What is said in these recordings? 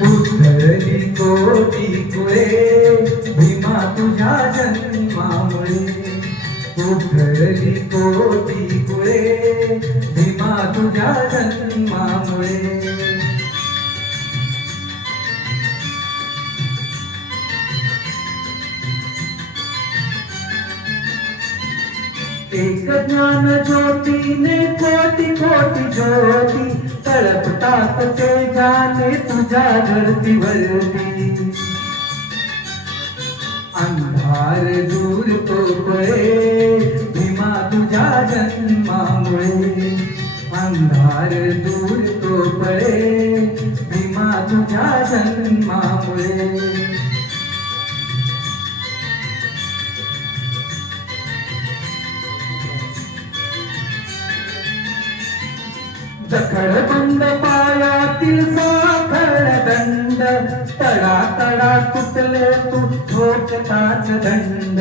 कोटी कुळे भीमा तुझ्या जन्मामुळे. उधळली कोटी कुळे भीमा तुझ्या जन्मामुळे. एक ज्ञान ज्योतीने कोटी कोटी ज्योती तळपतात ते गाणे तुझ्या धरतीवरती. अंधार दूर तो पळे भीमा तुझ्या जन्मामुळे. अंधार दूर तो पळे भीमा तुझ्या जन्मामुळे. जखड पायातील साखळ दंड तडा तडा तुटले तू ठोकताच दंड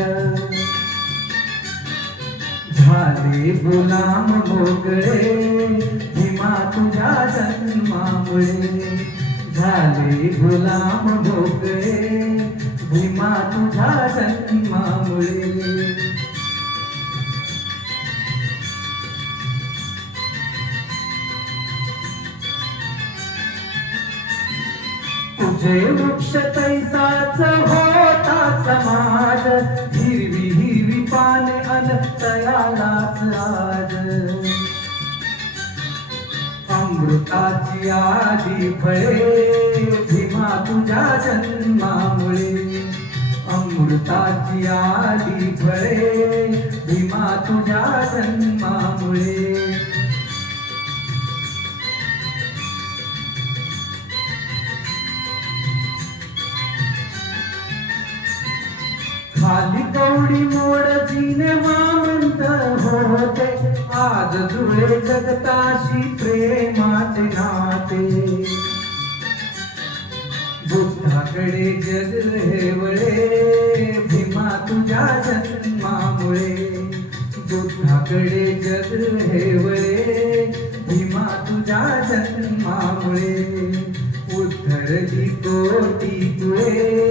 झाले गुलाम भोगळे तुझे वृक्ष तैसाच होता समाज हिरवी हिरवी पाने अन तयालाच आज अमृताची आधी फळे भीमा तुझ्या जन्मामुळे. अमृताची आधी फळे खाली कवडी मोड जिने वामंत होते. आज जुळे जगताशी प्रेमाचे नाते. बुद्धाकडे जग हे वळे भीमा तुझ्या जन्मामुळे. बुद्धाकडे जग हे वळे भीमा तुझ्या जन्मामुळे. उद्धरली कोटी तुळे